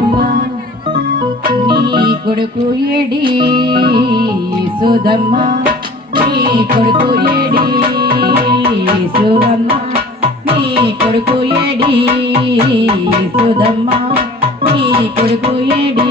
యశోదమ్మ నీ కొడుకు ఎడి సుధమ్మ నీ కొడుకు ఎడి సుధమ్మ నీ కొడుకు ఎడి సుధమ్మ నీ కొడుకు ఎడి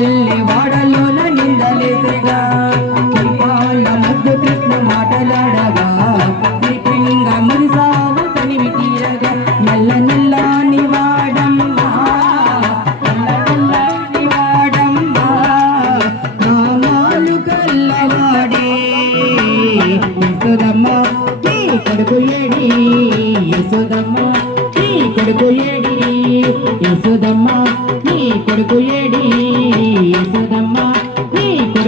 ఏ వాడలోన నిందలేసగా వాళ్ళ ముద్దు కృష్ణ మాటలాడగా. నీ పింగ మురిసావు తనివి తీరగా. నల్ల నల్లని వాడమ్మా నల్ల నల్లని వాడమ్మా నామాలు కల్లవాడే యశోదమ్మ నీ కొడుకు ఏడి. యశోదమ్మ నీ కొడుకు ఏడి. యశోదమ్మ నీ కొడుకు ఏడి.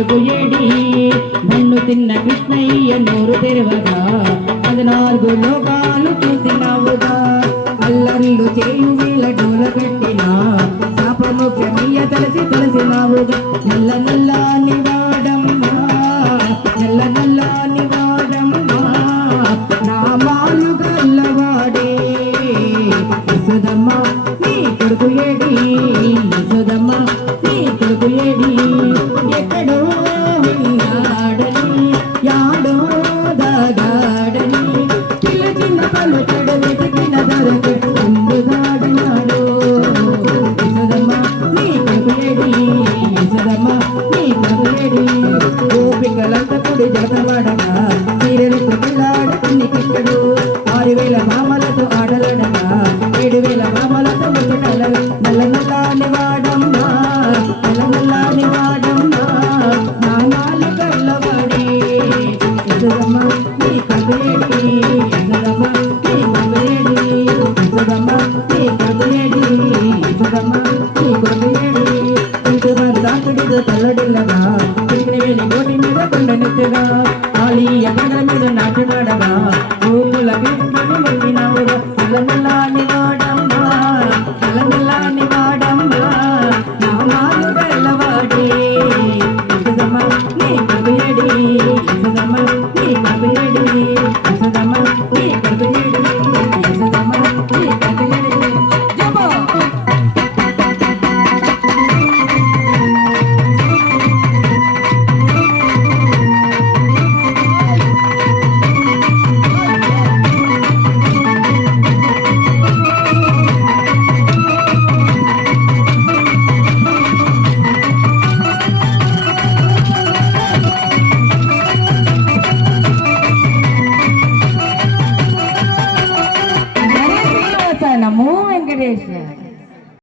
నాలుగు ఏడి? నన్ను తిన్న కృష్ణయ్య నోరు తెరవగా పద్నాలుగు లోకాలు చూసినావుగా. అల్లర్లు చేయు వీళ్ళ డోల పెట్టిన. శాపము క్షమీయ తలసి తలసినావుగా. నల్ల నల్ల నివాడమ్మా. నల్ల నల్ల నివాడమ్మా. నామాలు గల్లవాడే. యశోదమ్మ నీ కొడుకు ఏడి? కొడుకు ఏడి గోపికలంతా కుడి జగవాడగా మీద తల్లడిల్లగా తిరిగిన వేలి కోటి మీద కొండ నెత్తగా ఆలి ఎక్కడ మీద నాటినాడగా భూములకి yeah.